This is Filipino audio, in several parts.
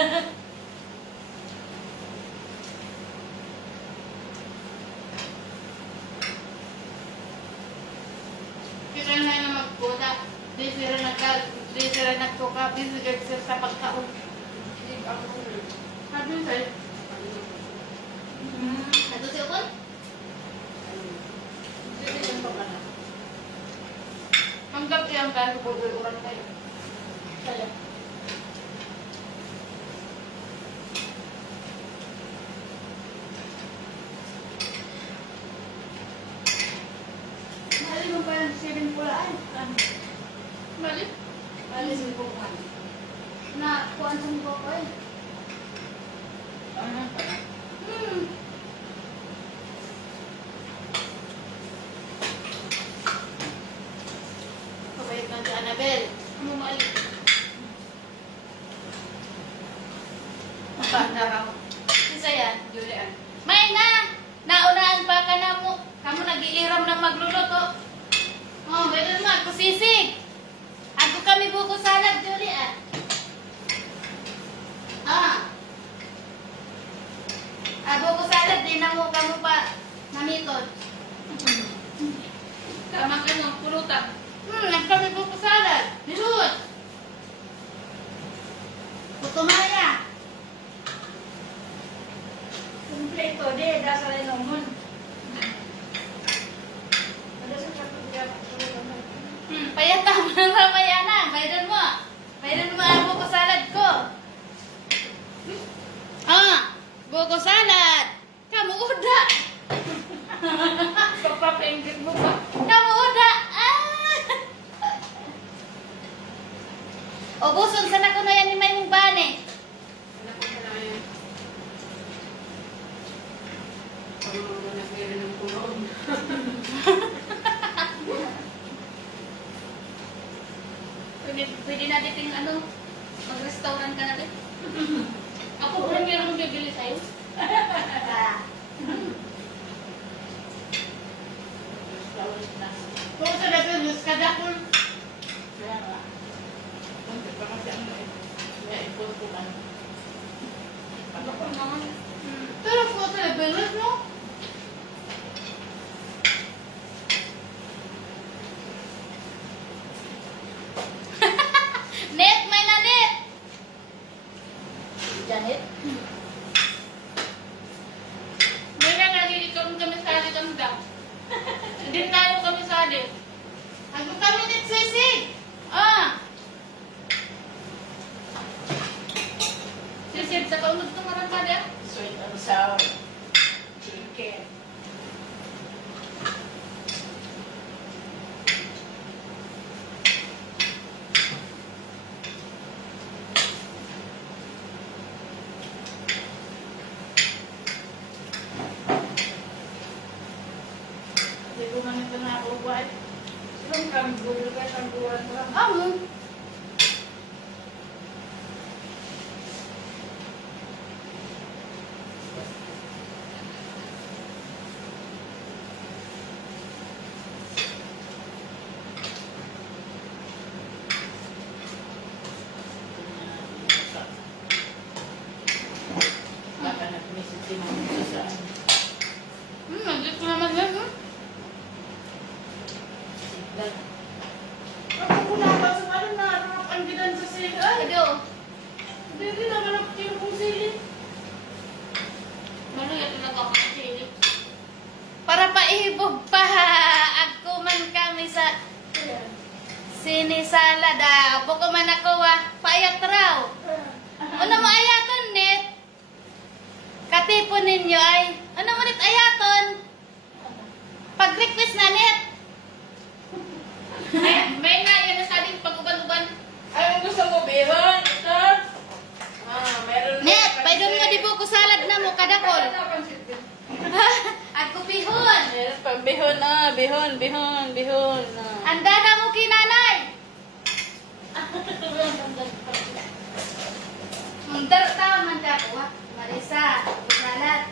Kita na magkuda. Di sila nagkuka. Di sila sa pagkaon. Sabi sa'yo. Ato siya ko? Hanggang siyang dahil bubururan kayo. Kaya. Mali mo pa yung 7 pulaan. Mali? Mali sa bukan. Na, kuhaan sa mga ko eh. Ano pa? Kabayit na si Annabelle. Ano mali? Maganda raw. Isa yan. Julian. May na! Naunaan pa ka na mo. Kamu nag-iiram ng magluluto. Oh, meron mo. Ako sisig. Ako kami buko salad, Julie. Buko salad, di na mo kamu pa namiton. Tama ka ng pulutan. Nagkami buko salad. Nilot. Putumaya. Kompleto deh, dasar nomor. Ada sesuatu dia. Payat tama ng ramayana. Bayran mo. Bayran mo ang buko salad ko. Buko salad. Kamu udah. Pagpapengkit mo ba? Kamu udah. Ubuson sana ko na yan ni May Bane. Ano po na yun? Pag mga nagkiri ng kulon. Pwede natin yung ano, mag-restaurant ka natin. Ako po lang meron kong bibili sa'yo. Kung sa nagulus ka dakol. Kaya nga. Kung sa pagkakasyan mo eh. Kaya ipon ko ka. Ano ko naman? Pero kung sa nagulus mo. Net, may na net! Janet. May nga nalilito kami sa alit ang daw. Hindi tayo kami sa alit. Ako kami net sisig! Sisip sa kaunod ng marang kada. Sweet and sour. Chicken. Hindi ko man ito na ako buhay. Belum kami bulu ka sa buwan mo. Baka nag-message si Mama sa nandito ko naman yan, Sigla. Ako kunapa sa kanan na ang gidan sa sila. Ado, Hindi naman ako yung kong sili. Maluya talaga ako sa sili. para paihibog pa ako man kami sa sinisalada. Buko man ako paayat raw. Ano mo ayaton net? Katipon ninyo ay, ano mo net ayaton? Pag-request na net. May nga yan na sa ating pag-uban-uban. Ay, gusto mo bihon? Ito? Meron. Net, paidon mo di buko salad na mo kadakol. Ako pihon. Yes, pambihon na. Bihon. Anda na mo kinanay. Muntar taon man ka ko. Marisa, buko salad.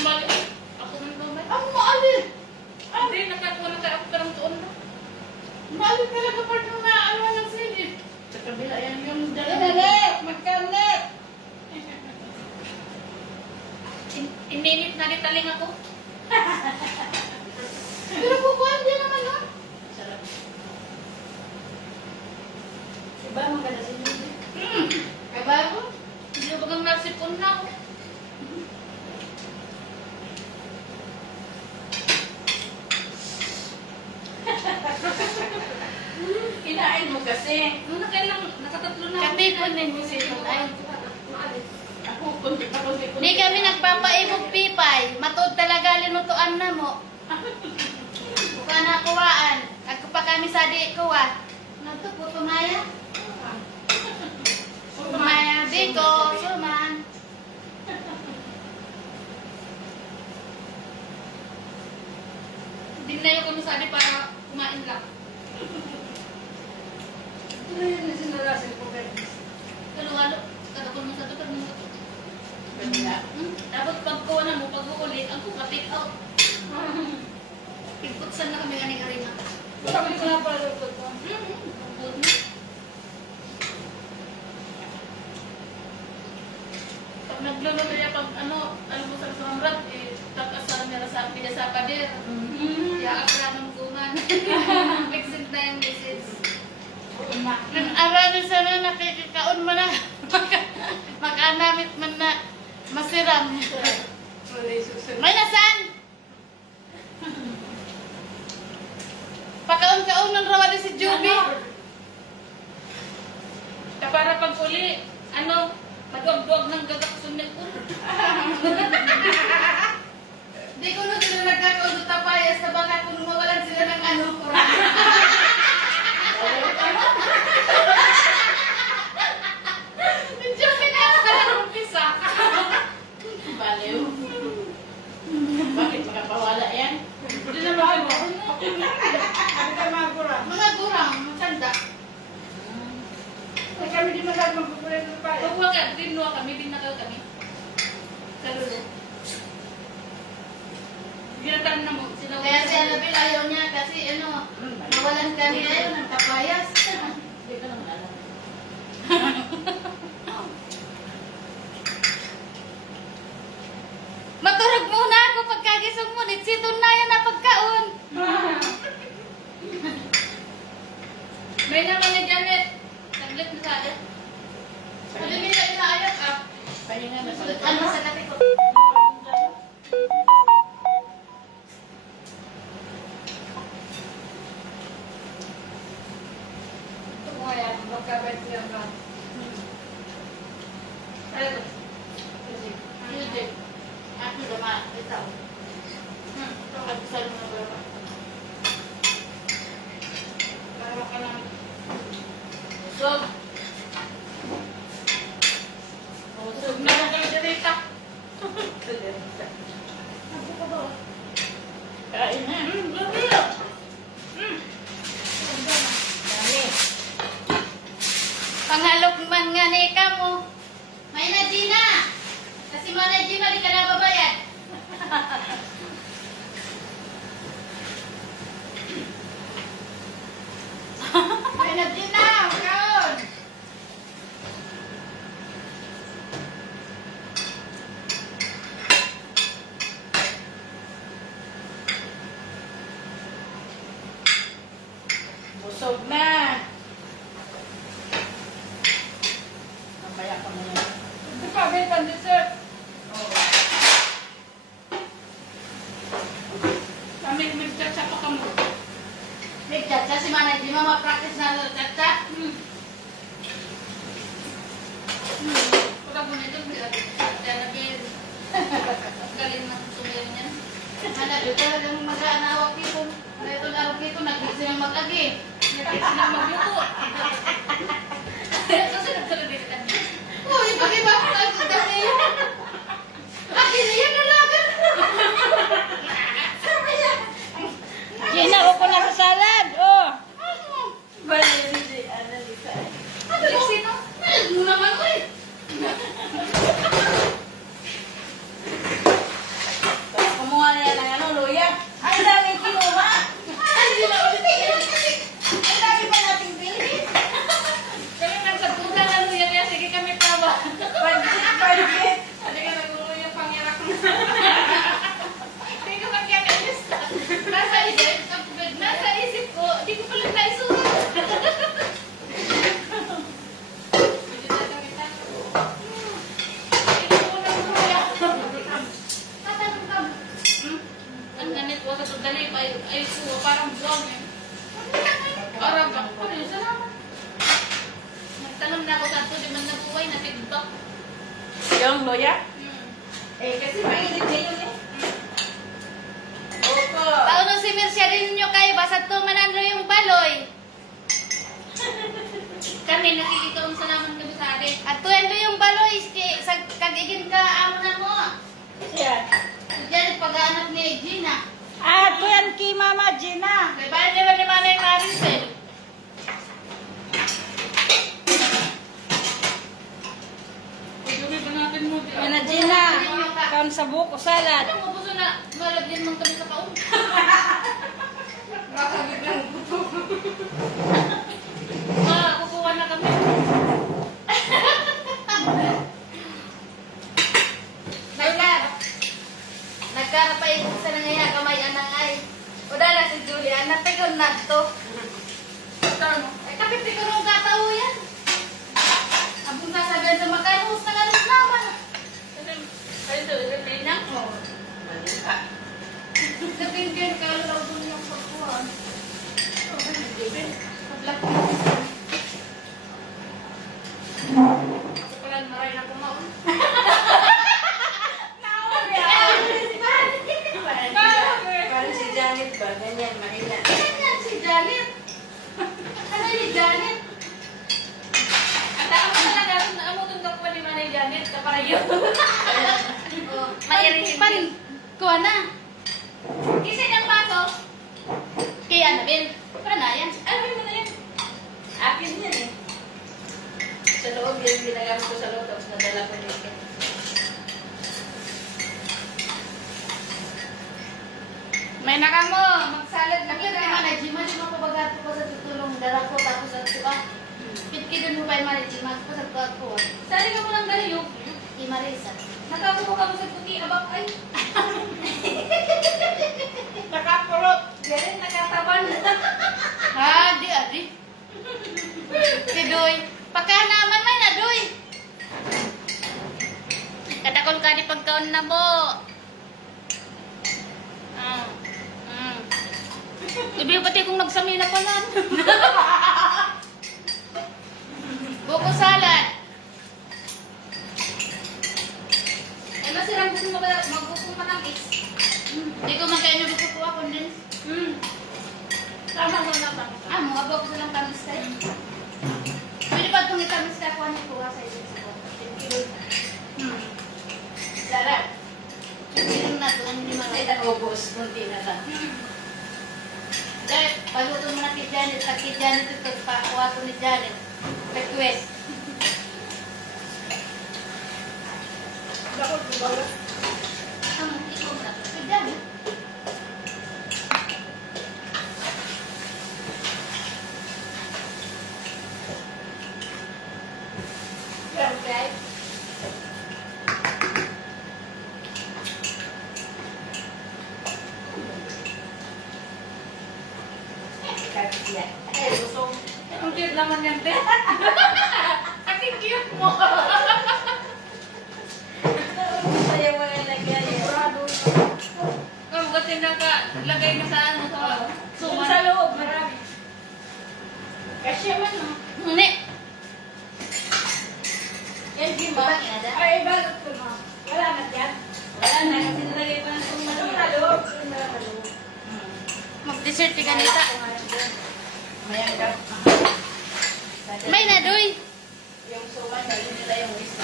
Mali. Ako man ba? Ang maalin. Ininit na ditaling ako. Pero kukuhan din naman nun. Sarap. Iba maganda sa inyo. Kaya bago? Hindi ba kang nasipon na ako? Kinain mo kasi. Ano kailang nakatatlo na ako. Katipon din yung sipon. Ay, Ako, kunti pa, kunti. di kami nagpapaibog pipay. Matod talaga linutuan na mo. Buka na kuwaan. Ako pa kami sa di kuwa. Nato po tumaya. Tumaya biko, suman. Hindi na yung kumusali para kumain lang. Ano yun na sinarasin ko, guys? Halo-halo. Kadakon mo sa ito, kadakon mo sa ito. Kanila. Tapos pagkuha na mo, pag-uuli, ang kuka-take out. Pigputsan na kami ganing arena. Sabi ko na pala ito. Good na. Pag nagluluto niya, pag ano mo sa sumamrat, takasal niya sa pila sa pader. Kaya akra ng kuman. Exit na yung message. Nang araw sana nakikikaon mo na. Makanamit man na masiram. May nasan? Pakaon-kaon ng rawa si Juby. Para pag uli, ano, maduwag-duwag ng gagak sunil ko. Di ko na sila nagkakaon sa tapayas na baka kung mawalan sila ng ano. Juby na ako ka lang umpisa. Baliw. Bakit makapawala yan? Hindi na bago. Ano ka mga kura? Mga gurang, matanda. Ay, kami di masyadong magpupulit ng pala. Pag wag ka, dinuwa kami, binakaw kami. Kalulo. Ginatan na mo, sila. Kaya si Annabelle ayaw niya kasi ano, mawalan ka niya yun ng tapayas. Hindi ka naman alam. Maturog muna ako pagkagisong mo, nitsiton na yan na pagkaon. May naman ni Janet. Tablet na sa atin. Ano nila inaayat ah? Pahinga na sa Ano sa kati ko? Ito mo yan, magkabait siya ka. Ano to? Music. Ako naman, ito. Pagkasal mo na ba? Para ka lang. Usog. Usog na lang kayo direta. Kain na. Dami. Panghalok man nga ni kamo. May na Gina. Kasi mga na Gina, di ka na babayad. May na Gina, kaon. Busog na. Mamaya ka muna. Ito pa, may pan-dessert. Kami, magtsatsa pa kamo. May chacha si Mana Gina, ma-practice na sa chacha. Pagka mo nito, Annabelle. Galing na sumir niya. Mana dito talagang mag-aanawak dito. Dito araw dito, nag-isip silang mag-agi. Nagkit sila magluto. Susunod sa labitan niya. Uy, pag-iba ko lang sa dami. Akin na yan nalagan. Gina, ko na sa salad. Oh. Bali, hindi. Analisa. Ano ba? Sino? Ano naman ko eh. Kumuha niya ng ano, luya. Ang daming kinuha. Hindi na ulit eh. Ang dami pa nating bilhin. Kami nang sa puta na luya niya si gulay ko, parang buwang eh. Parang ako pa rin, salamat. Nagtanong na ako sa ito, di man nabuhay, natigbak. Yung loya? Hmm. Kasi mainit ngayon eh. Opo. Pauno si Mircia rin nyo kayo, basta ito mananlo yung baloy. Kami, nakikitaon sa naman kami sa atin. At tuwendo yung baloy, kagigin ka, amo na mo. Yan. Diyan, pag-aanap ni Gina. Ito yan kay Mama Gina. Kaya ba nila ni Manay Maricel? Mana Gina. Kaon sa buko salad. Ano mo gusto na malagyan mong kami sa kaon? Makabiglang buto. Kukuha na kami. Nagkarapay ko sa nangaya kamay anang ay. O dala si Julia, natagon na to. Ay kapit ko nung katao yan. Abong sasabihan sa makanus na ganun naman. Natinggan ka lang doon yung pagkuhan. Ako pala maray na kumaon. Parang si Janet ba? Ganyan, mahina. Ganyan si Janet. Ano ni Janet? At ako talaga, amutong ka po ni Manay Janet, kaparayo. Pan, kuha na. Kasi niyang pato. Kaya Annabel. Para na yan. Ano mo na yan? Akin yan eh. Sa loob, yung ginagamit ko sa loob, tapos nadala ko dito. May naka mo. Magsalad na kita. Manajima, di mo pabagato ko sa tutulong dara ko, tapos at ko Kitkidan mo pa yung manajima ko sa ko. Sali ka mo ng galiyok. Imarisa. Nakakuha ka mo sa puti, abak ay. Nakapulot. Galing, nakataban. Ha, adi. Kidoy. Pagkanaman may na, doy. Katakol ka di pagkaon na mo. Ibig pati kung nagsamina pa lang. Buko salad. Eh, masirang gusto mo ba magbukong matamis? Hindi ko man kayo gusto ko ako din. Tama mo na ba? Mga buko ko lang tamis tayo. Pwede pa itong itamis ka ako ano kuha sa isip ko. Sarap. Hindi na ito. Hindi man Ay, naubos. Kunti na lang. Dahil, paluto mo na kay Janet. At kay Janet ito, pakuha ni Janet. Request. Bakit ko ba? Ikaw na. Kay Janet. Okay. Ay, busog. Ang cute naman yan, te. Aking cute mo. Sa'yo mo na lagyan eh. Kung kasi nakalagay na sa ano sa Doon sa loob, marami. Kasi man, no? Hindi. Yan, di ba? Ay, balot ko, ma. Wala na dyan. Wala na, kasi nilagay pa ng Doon sa loob. Doon sa loob. Mag-dessert ka ganita. Mayan ka. May na, doy. Yung suman, gawin nila yung wisa.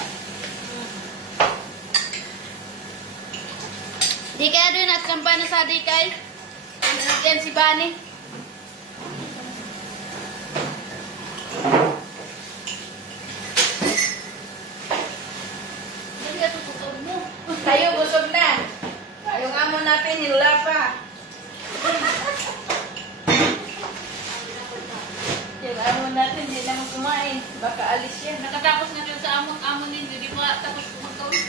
Di kaya doon at kampana sa di kay. Yan si Bani. Hindi ka tututog mo. Tayo, busog na. Yung amo natin, hinula pa. Yung amo natin, hindi naman kumain. Baka alis yan. Nakatapos na yun sa amo ninyo. Di ba tapos kumagkawin?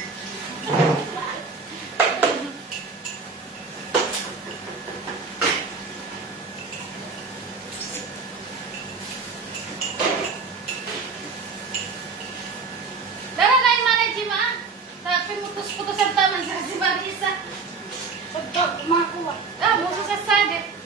Dara na yung manay ma. Tapi putus-putus ang taman sa si Marisa. Pagka kumakuha. Buso sa sadet.